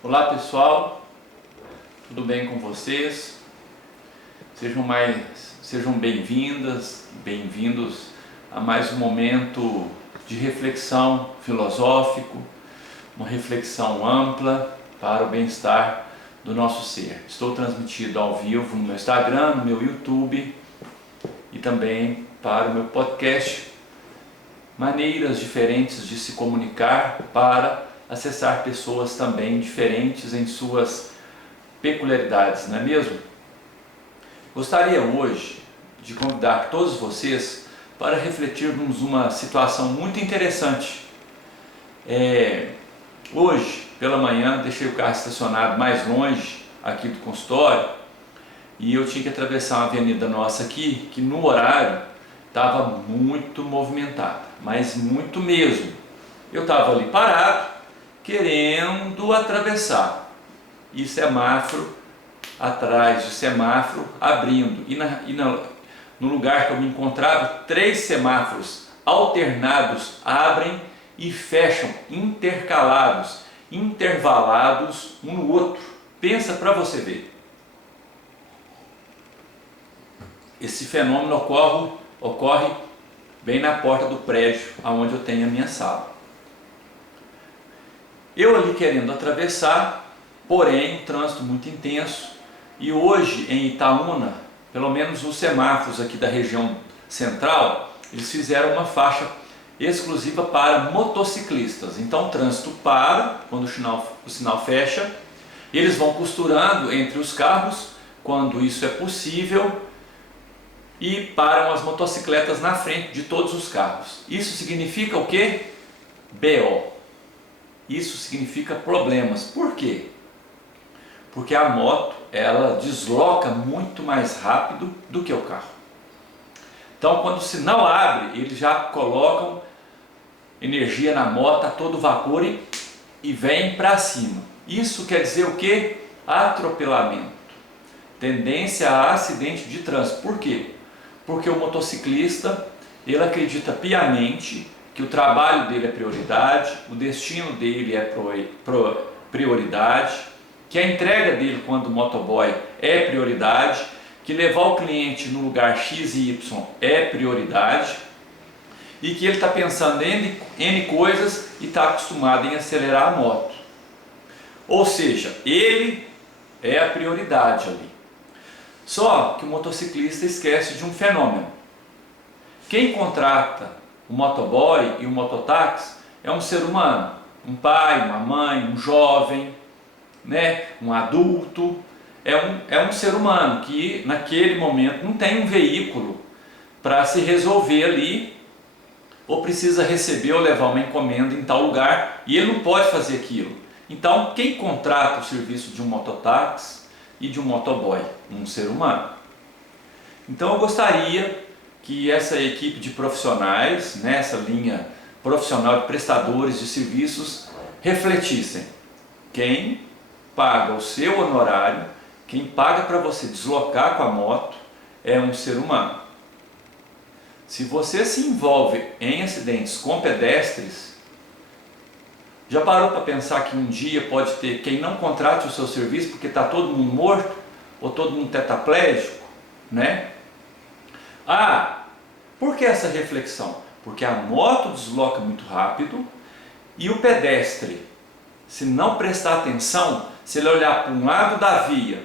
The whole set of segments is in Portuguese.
Olá pessoal, tudo bem com vocês? Sejam bem-vindas e bem-vindos a mais um momento de reflexão filosófico, uma reflexão ampla para o bem-estar do nosso ser. Estou transmitido ao vivo no meu Instagram, no meu YouTube e também para o meu podcast. Maneiras diferentes de se comunicar para acessar pessoas também diferentes em suas peculiaridades, não é mesmo? Gostaria hoje de convidar todos vocês para refletirmos uma situação muito interessante. Hoje, pela manhã, deixei o carro estacionado mais longe aqui do consultório e eu tinha que atravessar uma avenida nossa aqui, que no horário estava muito movimentada, mas muito mesmo. Eu estava ali parado, querendo atravessar, e semáforo atrás de semáforo abrindo, no lugar que eu me encontrava, 3 semáforos alternados abrem e fecham, intervalados um no outro. Pensa para você ver. Esse fenômeno ocorre bem na porta do prédio onde eu tenho a minha sala. Eu ali querendo atravessar, porém, um trânsito muito intenso, e hoje em Itaúna, pelo menos os semáforos aqui da região central, eles fizeram uma faixa exclusiva para motociclistas. Então o trânsito para quando o sinal fecha, eles vão costurando entre os carros quando isso é possível e param as motocicletas na frente de todos os carros. Isso significa o quê? BO. Isso significa problemas. Por quê? Porque a moto, ela desloca muito mais rápido do que o carro. Então, quando o sinal abre, eles já colocam energia na moto a todo vapor e vem para cima. Isso quer dizer o quê? Atropelamento. Tendência a acidente de trânsito. Por quê? Porque o motociclista, ele acredita piamente que o trabalho dele é prioridade, o destino dele é prioridade, que a entrega dele quando motoboy é prioridade, que levar o cliente no lugar X e Y é prioridade e que ele está pensando em N coisas e está acostumado em acelerar a moto. Ou seja, ele é a prioridade ali. Só que o motociclista esquece de um fenômeno. Quem contrata o motoboy e o mototáxi é um ser humano, um pai, uma mãe, um jovem, um adulto, é um ser humano que naquele momento não tem um veículo para se resolver ali, ou precisa receber ou levar uma encomenda em tal lugar e ele não pode fazer aquilo. Então quem contrata o serviço de um mototáxi e de um motoboy? Um ser humano. Então eu gostaria que essa equipe de profissionais, essa linha profissional de prestadores de serviços, refletissem. Quem paga o seu honorário, quem paga para você deslocar com a moto, é um ser humano. Se você se envolve em acidentes com pedestres, já parou para pensar que um dia pode ter quem não contrate o seu serviço porque está todo mundo morto, ou todo mundo tetraplégico, por que essa reflexão? Porque a moto desloca muito rápido e o pedestre, se não prestar atenção, se ele olhar para um lado da via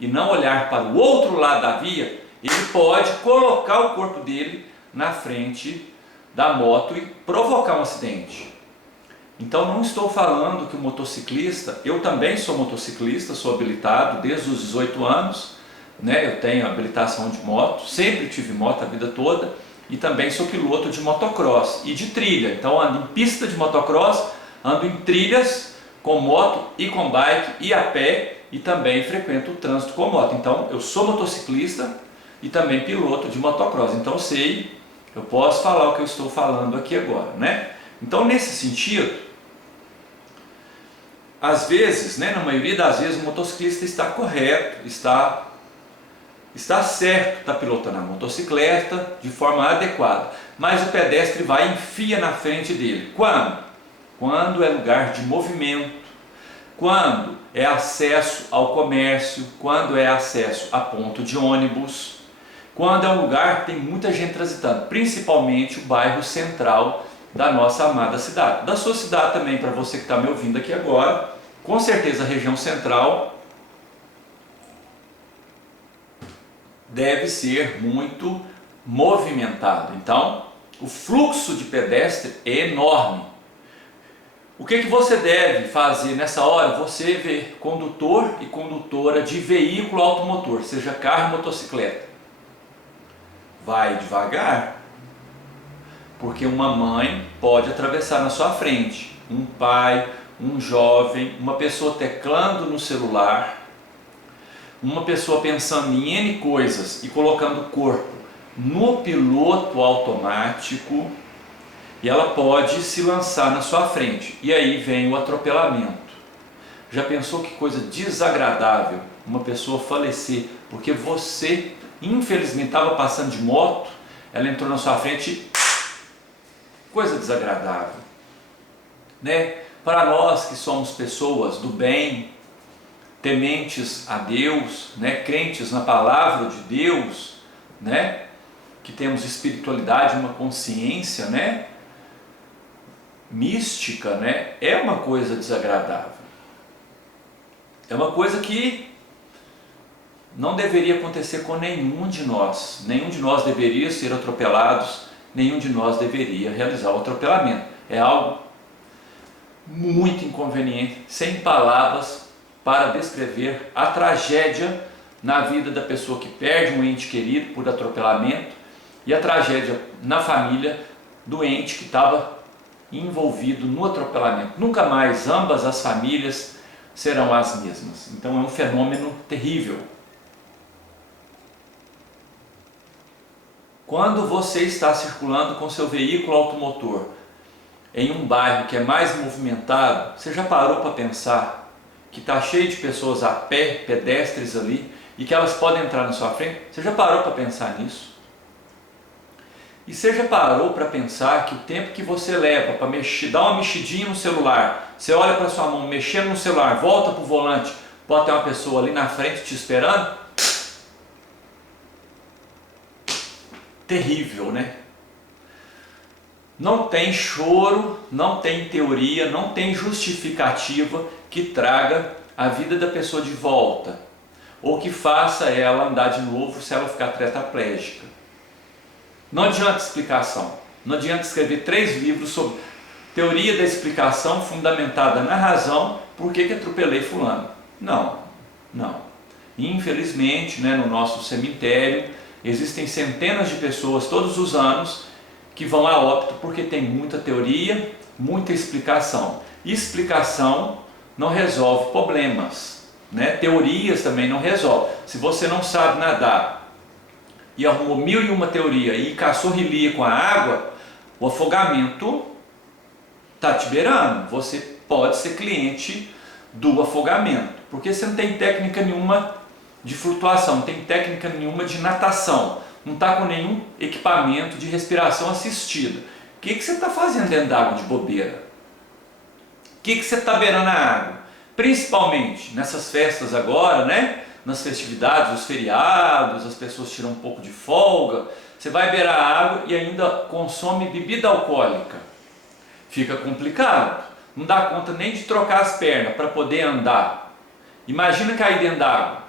e não olhar para o outro lado da via, ele pode colocar o corpo dele na frente da moto e provocar um acidente. Então não estou falando que o motociclista, eu também sou motociclista, sou habilitado desde os 18 anos, eu tenho habilitação de moto, sempre tive moto a vida toda e também sou piloto de motocross e de trilha. Então ando em pista de motocross, ando em trilhas com moto e com bike e a pé e também frequento o trânsito com moto. Então eu sou motociclista e também piloto de motocross. Então eu posso falar o que eu estou falando aqui agora, Então nesse sentido, às vezes, na maioria das vezes o motociclista está correto, está certo, está pilotando a motocicleta de forma adequada, mas o pedestre vai e enfia na frente dele. Quando? Quando é lugar de movimento, quando é acesso ao comércio, quando é acesso a ponto de ônibus, quando é um lugar que tem muita gente transitando, principalmente o bairro central da nossa amada cidade. Da sua cidade também, para você que está me ouvindo aqui agora, com certeza a região central deve ser muito movimentado. Então, o fluxo de pedestre é enorme. O que você deve fazer nessa hora? Você vê condutor e condutora de veículo automotor, seja carro ou motocicleta. Vai devagar, porque uma mãe pode atravessar na sua frente, um pai, um jovem, uma pessoa teclando no celular, uma pessoa pensando em N coisas e colocando o corpo no piloto automático, e ela pode se lançar na sua frente, e aí vem o atropelamento. Já pensou que coisa desagradável uma pessoa falecer porque você infelizmente estava passando de moto, ela entrou na sua frente e... coisa desagradável, né? Para nós que somos pessoas do bem, tementes a Deus, né? Crentes na palavra de Deus, né? Que temos espiritualidade, uma consciência, né? Mística, né? É uma coisa desagradável. É uma coisa que não deveria acontecer com nenhum de nós. Nenhum de nós deveria ser atropelados, nenhum de nós deveria realizar o atropelamento. É algo muito inconveniente, sem palavras para descrever a tragédia na vida da pessoa que perde um ente querido por atropelamento e a tragédia na família do ente que estava envolvido no atropelamento. Nunca mais ambas as famílias serão as mesmas. Então é um fenômeno terrível. Quando você está circulando com seu veículo automotor em um bairro que é mais movimentado, você já parou para pensar que está cheio de pessoas a pé, pedestres ali, e que elas podem entrar na sua frente? Você já parou para pensar nisso? E você já parou para pensar que o tempo que você leva para mexer, dar uma mexidinha no celular, você olha para sua mão, mexendo no celular, volta para o volante, pode ter uma pessoa ali na frente te esperando? Terrível, né? Não tem choro, não tem teoria, não tem justificativa que traga a vida da pessoa de volta, ou que faça ela andar de novo se ela ficar tetraplégica. Não adianta explicação, não adianta escrever 3 livros sobre teoria da explicação fundamentada na razão, por que atropelei fulano. Não. Infelizmente, né, no nosso cemitério, existem centenas de pessoas todos os anos que vão a óbito porque tem muita teoria, muita explicação. Explicação não resolve problemas, né? Teorias também não resolvem. Se você não sabe nadar e arrumou 1001 teoria e caçou rilia com a água, o afogamento está te beirando. Você pode ser cliente do afogamento, porque você não tem técnica nenhuma de flutuação, não tem técnica nenhuma de natação, não está com nenhum equipamento de respiração assistida. O que você está fazendo dentro d'água de bobeira? O que você está beirando a água? Principalmente nessas festas agora, né? Nas festividades, os feriados, as pessoas tiram um pouco de folga, você vai beirar a água e ainda consome bebida alcoólica. Fica complicado, não dá conta nem de trocar as pernas para poder andar. Imagina cair dentro d'água,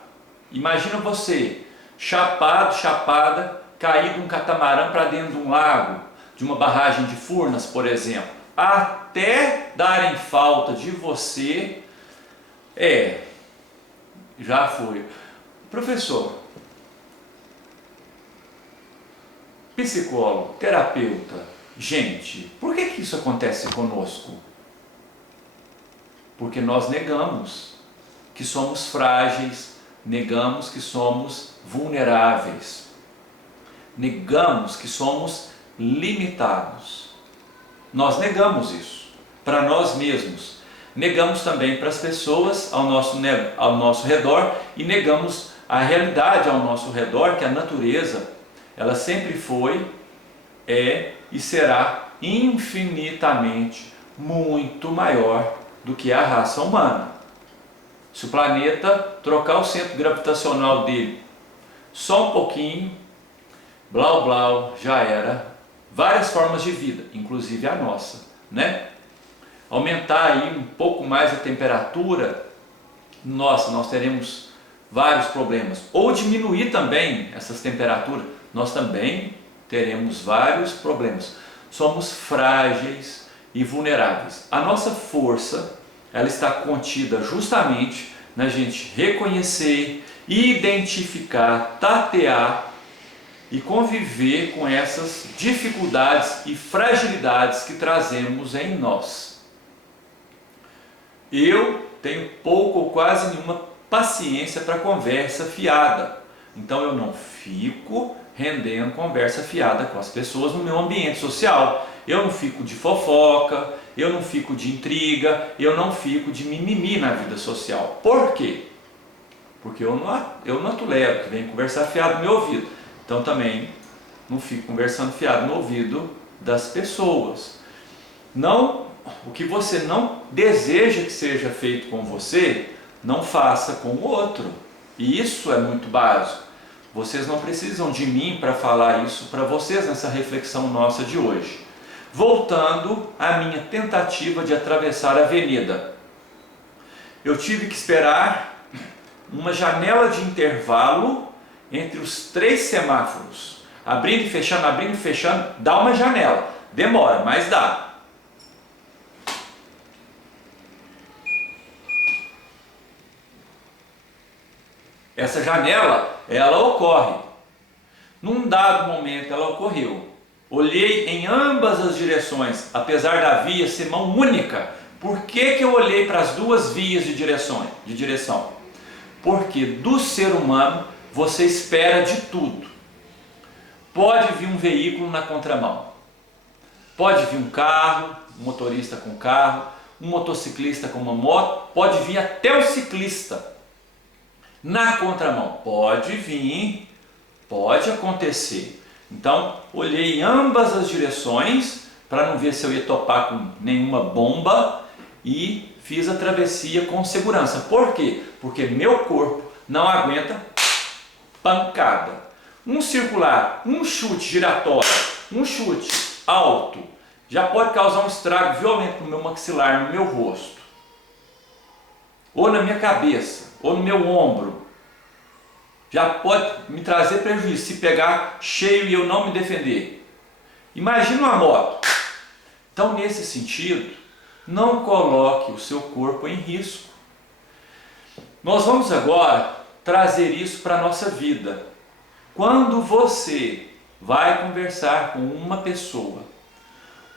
imagina você, chapado, chapada, cair de um catamarã para dentro de um lago, de uma barragem de Furnas, por exemplo, até darem falta de você, já foi. Professor, psicólogo, terapeuta, gente, por que isso acontece conosco? Porque nós negamos que somos frágeis, negamos que somos vulneráveis, negamos que somos limitados. Nós negamos isso para nós mesmos. Negamos também para as pessoas ao nosso redor e negamos a realidade ao nosso redor, que a natureza, ela sempre foi, é e será infinitamente muito maior do que a raça humana. Se o planeta trocar o centro gravitacional dele só um pouquinho, blau blau, já era. Várias formas de vida, inclusive a nossa, né? Aumentar aí um pouco mais a temperatura, nossa, nós teremos vários problemas. Ou diminuir também essas temperaturas, nós também teremos vários problemas. Somos frágeis e vulneráveis. A nossa força, ela está contida justamente na gente reconhecer, identificar, tatear e conviver com essas dificuldades e fragilidades que trazemos em nós. Eu tenho pouco ou quase nenhuma paciência para conversa fiada, então eu não fico rendendo conversa fiada com as pessoas no meu ambiente social. Eu não fico de fofoca, eu não fico de intriga, eu não fico de mimimi na vida social. Por quê? Porque eu não tolero que venha conversar fiado no meu ouvido. Então também não fico conversando fiado no ouvido das pessoas. Não, o que você não deseja que seja feito com você, não faça com o outro. E isso é muito básico. Vocês não precisam de mim para falar isso para vocês nessa reflexão nossa de hoje. Voltando à minha tentativa de atravessar a avenida. Eu tive que esperar uma janela de intervalo entre os 3 semáforos, abrindo e fechando, dá uma janela, demora, mas dá. Essa janela, ela ocorre. Num dado momento ela ocorreu. Olhei em ambas as direções, apesar da via ser mão única. Por que eu olhei para as duas vias de direção? Porque do ser humano você espera de tudo. Pode vir um veículo na contramão, pode vir um carro, um motorista com carro, um motociclista com uma moto, pode vir até o ciclista na contramão, pode vir, pode acontecer. Então olhei em ambas as direções para não ver se eu ia topar com nenhuma bomba e fiz a travessia com segurança. Por quê? Porque meu corpo não aguenta pancada. Um circular, um chute giratório, um chute alto, já pode causar um estrago violento no meu maxilar, no meu rosto, ou na minha cabeça, ou no meu ombro. Já pode me trazer prejuízo se pegar cheio e eu não me defender. Imagina uma moto. Então, nesse sentido, não coloque o seu corpo em risco. Nós vamos agora trazer isso para a nossa vida. Quando você vai conversar com uma pessoa,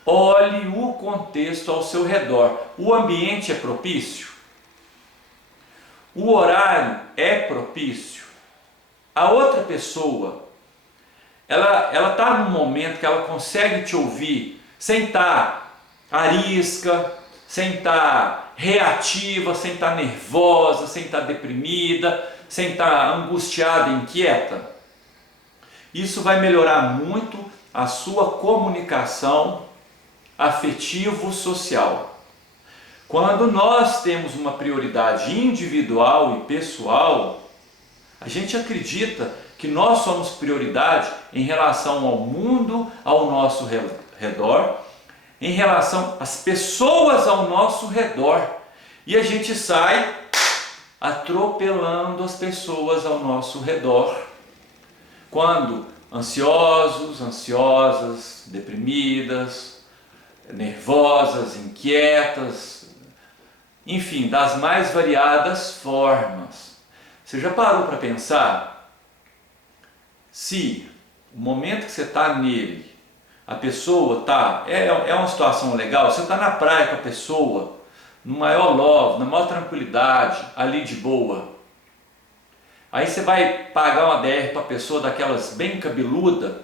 olhe o contexto ao seu redor. O ambiente é propício? O horário é propício? A outra pessoa, ela está num momento que ela consegue te ouvir sem estar arisca, sem estar reativa, sem estar nervosa, sem estar deprimida, sem estar angustiada, inquieta. Isso vai melhorar muito a sua comunicação afetivo-social. Quando nós temos uma prioridade individual e pessoal, a gente acredita que nós somos prioridade em relação ao mundo ao nosso redor, em relação às pessoas ao nosso redor, e a gente sai atropelando as pessoas ao nosso redor. Quando ansiosos, ansiosas, deprimidas, nervosas, inquietas, enfim, das mais variadas formas. Você já parou para pensar se o momento que você está nele, a pessoa está, é uma situação legal, você está na praia com a pessoa, no maior love, na maior tranquilidade, ali de boa. Aí você vai pagar uma DR para a pessoa daquelas bem cabeluda,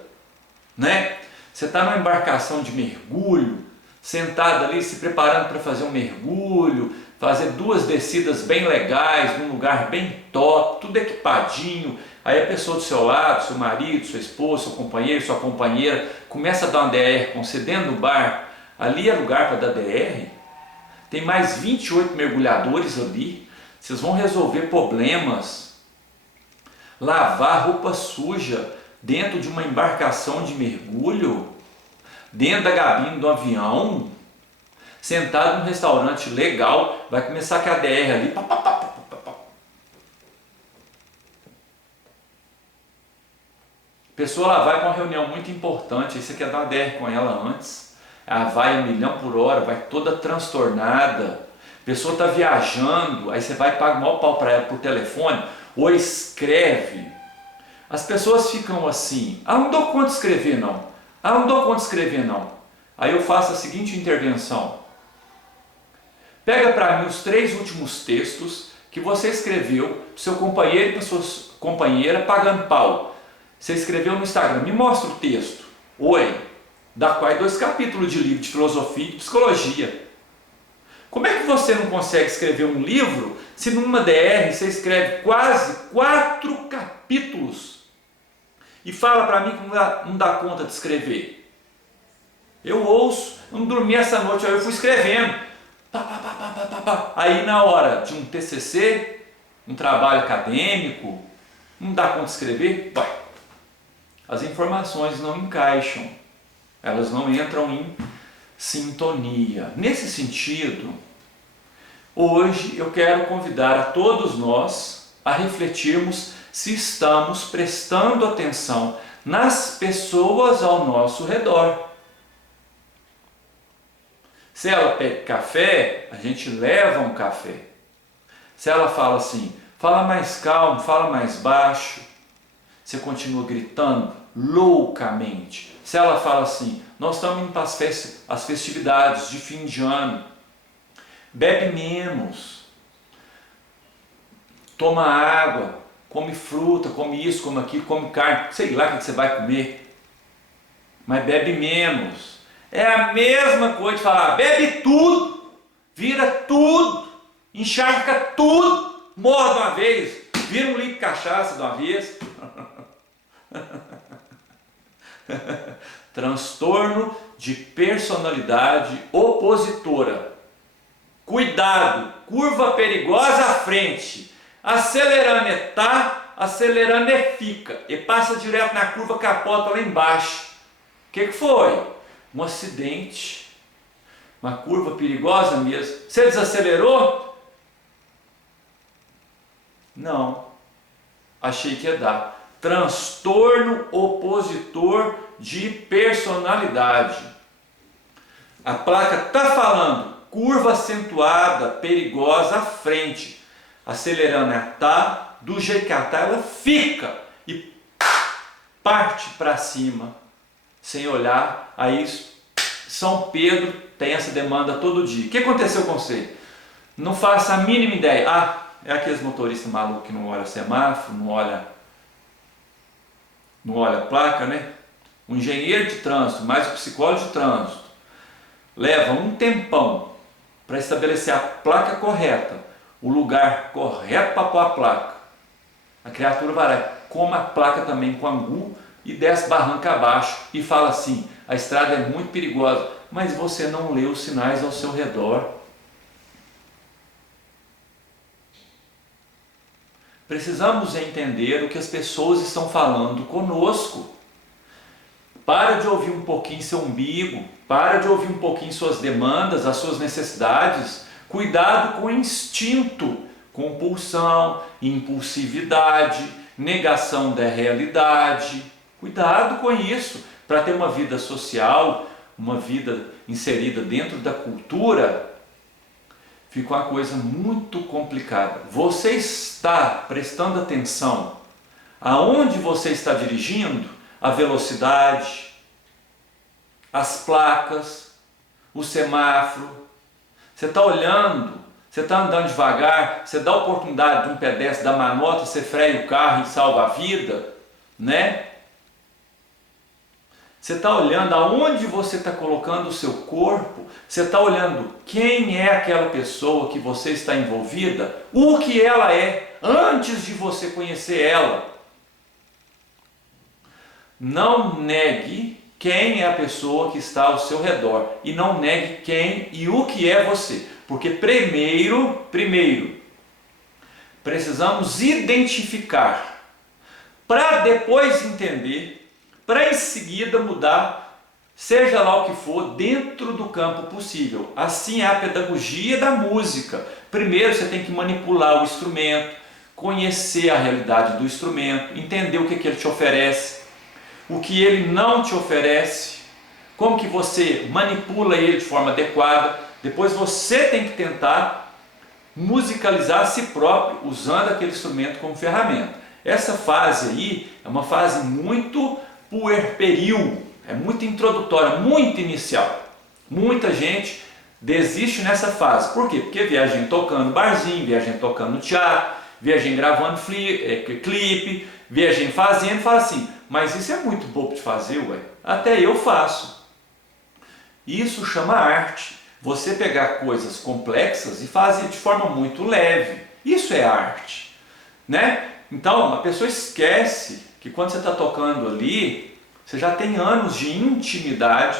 né? Você está numa embarcação de mergulho, sentado ali se preparando para fazer um mergulho, fazer 2 descidas bem legais, num lugar bem top, tudo equipadinho. Aí a pessoa do seu lado, seu marido, sua esposa, seu companheiro, sua companheira, começa a dar uma DR com você dentro do bar. Ali é lugar para dar DR. Tem mais 28 mergulhadores ali. Vocês vão resolver problemas, lavar roupa suja dentro de uma embarcação de mergulho, dentro da cabine do avião, sentado num restaurante legal, vai começar a KDR ali, pá, pá, pá, pá, pá, pá. A pessoa lá vai para uma reunião muito importante, aí você quer dar uma DR com ela antes, ela vai a 1.000 por hora, vai toda transtornada, a pessoa está viajando, aí você vai e paga o maior pau para ela por telefone, ou escreve. As pessoas ficam assim, não dou conta de escrever não, não dou conta de escrever não. Aí eu faço a seguinte intervenção: pega para mim os 3 últimos textos que você escreveu para seu companheiro e para sua companheira pagando pau. Você escreveu no Instagram, me mostra o texto. Oi, dá quase 2 capítulos de livro de filosofia e de psicologia. Como é que você não consegue escrever um livro se numa DR você escreve quase 4 capítulos e fala para mim que não dá conta de escrever? Eu ouço, não dormi essa noite, aí eu fui escrevendo. Pá, pá, pá, pá, pá, pá. Aí na hora de um TCC, um trabalho acadêmico, não dá conta de escrever? Vai. As informações não encaixam, elas não entram em sintonia. Nesse sentido, hoje eu quero convidar a todos nós a refletirmos se estamos prestando atenção nas pessoas ao nosso redor. Se ela pede café, a gente leva um café. Se ela fala assim, fala mais calmo, fala mais baixo, você continua gritando loucamente. Se ela fala assim, nós estamos indo para as festividades de fim de ano, bebe menos, toma água, come fruta, come isso, come aquilo, come carne, sei lá o que você vai comer, mas bebe menos. É a mesma coisa de falar, bebe tudo, vira tudo, encharca tudo, morre de uma vez, vira um litro de cachaça de uma vez. Transtorno de personalidade opositora. Cuidado, curva perigosa à frente. Acelerando é tá, acelerando é fica. E passa direto na curva, capota lá embaixo. O que foi? Um acidente. Uma curva perigosa mesmo. Você desacelerou? Não. Achei que ia dar. Transtorno opositor de personalidade. A placa está falando curva acentuada, perigosa à frente. Acelerando a tá, do jeito que ela tá, ela fica e parte para cima, sem olhar. Aí São Pedro tem essa demanda todo dia. O que aconteceu com você? Não faça a mínima ideia. É aqueles motoristas malucos que não olham semáforo, não olha a placa, né? O engenheiro de trânsito, mais o psicólogo de trânsito, leva um tempão para estabelecer a placa correta, o lugar correto para pôr a placa. A criatura vai lá, come a placa também com angu e desce barranca abaixo e fala assim, a estrada é muito perigosa, mas você não lê os sinais ao seu redor. Precisamos entender o que as pessoas estão falando conosco. Para de ouvir um pouquinho seu umbigo, para de ouvir um pouquinho suas demandas, as suas necessidades. Cuidado com o instinto, compulsão, impulsividade, negação da realidade. Cuidado com isso, para ter uma vida social, uma vida inserida dentro da cultura, fica uma coisa muito complicada. Você está prestando atenção aonde você está dirigindo, a velocidade, as placas, o semáforo. Você está olhando, você está andando devagar, você dá a oportunidade de um pedestre dar manota, você freia o carro e salva a vida, né? Você está olhando aonde você está colocando o seu corpo, você está olhando quem é aquela pessoa que você está envolvida, o que ela é, antes de você conhecer ela. Não negue quem é a pessoa que está ao seu redor e não negue quem e o que é você, porque primeiro Precisamos identificar, para depois entender, para em seguida mudar, seja lá o que for, dentro do campo possível. Assim é a pedagogia da música. Primeiro você tem que manipular o instrumento, conhecer a realidade do instrumento, entender o que ele te oferece, o que ele não te oferece, como que você manipula ele de forma adequada. Depois você tem que tentar musicalizar a si próprio usando aquele instrumento como ferramenta. Essa fase aí é uma fase muito puerperil, é muito introdutória, muito inicial. Muita gente desiste nessa fase. Por quê? Porque vê a gente tocando barzinho, vê a gente tocando no teatro, vê a gente gravando clipe, vê a gente fazendo e fala assim, mas isso é muito bobo de fazer, ué. Até eu faço. Isso chama arte. Você pegar coisas complexas e fazer de forma muito leve. Isso é arte, né? Então, a pessoa esquece que quando você está tocando ali, você já tem anos de intimidade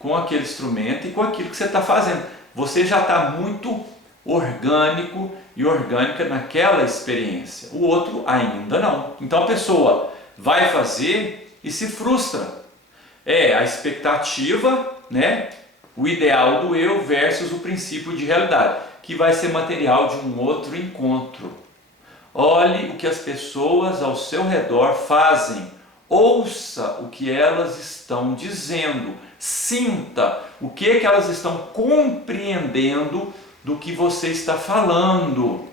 com aquele instrumento e com aquilo que você está fazendo. Você já está muito orgânico e orgânica naquela experiência. O outro ainda não. Então, a pessoa vai fazer e se frustra. É a expectativa, né? O ideal do eu versus o princípio de realidade, que vai ser material de um outro encontro. Olhe o que as pessoas ao seu redor fazem, ouça o que elas estão dizendo, sinta o que elas estão compreendendo do que você está falando.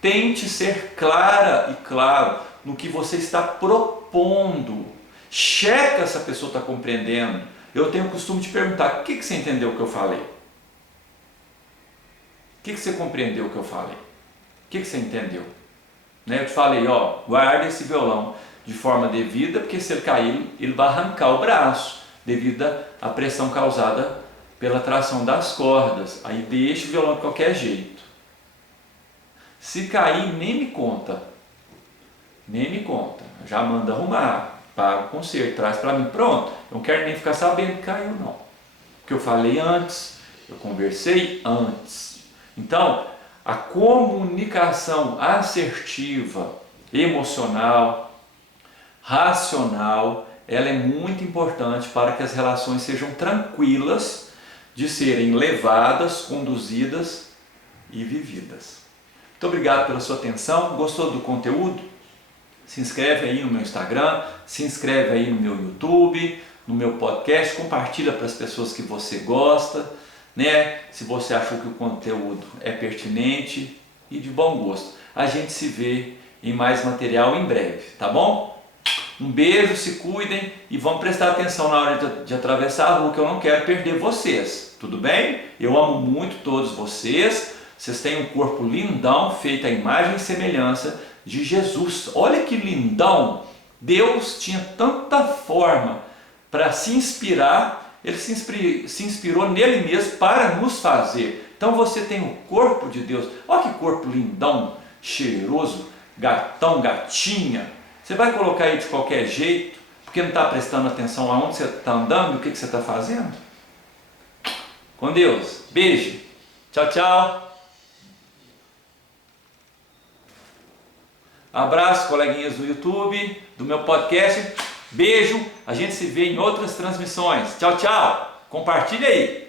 Tente ser clara e claro no que você está propondo. Checa se a pessoa está compreendendo. Eu tenho o costume de perguntar, o que você entendeu o que eu falei? O que você compreendeu o que eu falei? O que você entendeu? Né? Eu te falei, ó, guarda esse violão de forma devida, porque se ele cair, ele vai arrancar o braço, devido à pressão causada pela tração das cordas. Aí deixa o violão de qualquer jeito. Se cair, nem me conta. Nem me conta. Já manda arrumar. Paga o conserto, traz para mim, pronto, eu não quero nem ficar sabendo que caiu não, porque eu falei antes, eu conversei antes. Então, a comunicação assertiva, emocional, racional, ela é muito importante para que as relações sejam tranquilas de serem levadas, conduzidas e vividas. Muito obrigado pela sua atenção, gostou do conteúdo? Se inscreve aí no meu Instagram, se inscreve aí no meu YouTube, no meu podcast, compartilha para as pessoas que você gosta, né? Se você achou que o conteúdo é pertinente e de bom gosto. A gente se vê em mais material em breve, tá bom? Um beijo, se cuidem e vão prestar atenção na hora de atravessar a rua, que eu não quero perder vocês, tudo bem? Eu amo muito todos vocês, vocês têm um corpo lindão, feito à imagem e semelhança de Jesus. Olha que lindão! Deus tinha tanta forma para se inspirar, ele se inspirou nele mesmo para nos fazer. Então você tem o corpo de Deus. Olha que corpo lindão, cheiroso, gatão, gatinha. Você vai colocar aí de qualquer jeito, porque não está prestando atenção aonde você está andando e o que você está fazendo? Com Deus. Beijo. Tchau, tchau. Abraço, coleguinhas do YouTube, do meu podcast. Beijo. A gente se vê em outras transmissões. Tchau, tchau. Compartilha aí.